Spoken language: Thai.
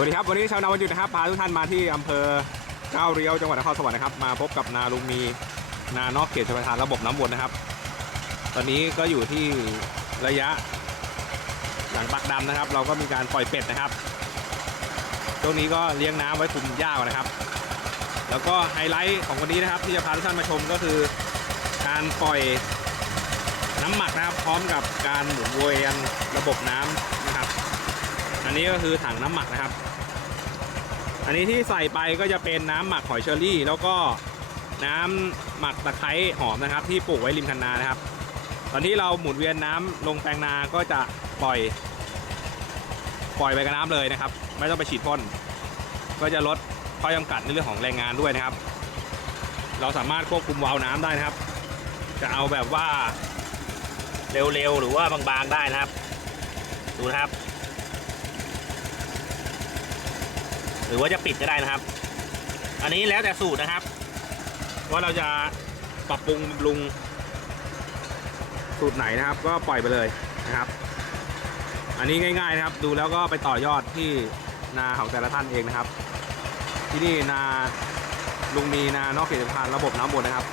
วัสดีครับวันนี้ชาวนาวันหยุดนะครับพาทุกท่านมาที่อำเภอก้าวเรียวจังหวัดนครสวรรค์นะครับมาพบกับนาลุงมีนานอกเขตชลประทานระบบน้ำวนนะครับ ตอนนี้ก็อยู่ที่ระยะหลังปักดำนะครับ เราก็มีการปล่อยเป็ดนะครับช่วงนี้ก็เลี้ยงน้ำไว้คุมหญ้านนะครับ แล้วก็ไฮไลท์ของวันนี้นะครับ ที่จะพาทุกท่านมาชมก็คือ การปล่อยน้ำหมักนะครับ พร้อมกับการหมุนเวียนระบบน้ำนะครับ อันนี้ก็คือถังน้ำหมักนะครับ อันนี้ที่ใส่ไปก็จะเป็นน้ำหมักหอยเชอรี่ แล้วก็น้ำหมักตะไคร้หอมนะครับ ที่ปลูกไว้ริมคันนานะครับ ตอนนี้เราหมุนเวียนน้ำลงแปลงนาก็จะปล่อย ปล่อยไปกับน้ำเลยนะครับ ไม่ต้องไปฉีดพ่นก็จะลดข้อจำกัดในเรื่องของแรงงานด้วยนะครับ เราสามารถควบคุมวาล์วน้ำได้นะครับ จะเอาแบบว่าเร็วๆหรือว่าบางๆได้นะครับ ดูนะครับ หรือว่าจะปิดก็ได้นะครับ อันนี้แล้วแต่สูตรนะครับ ว่าเราจะปรับปรุงลุงสูตรไหนนะครับ ก็ปล่อยไปเลยนะครับ อันนี้ง่าย ๆนะครับ ดูแล้วก็ไปต่อยอดที่นาของแต่ละท่านเองนะครับ ที่นี่นาลุงมีนานอกเขตทานระบบน้ำบนนะครับ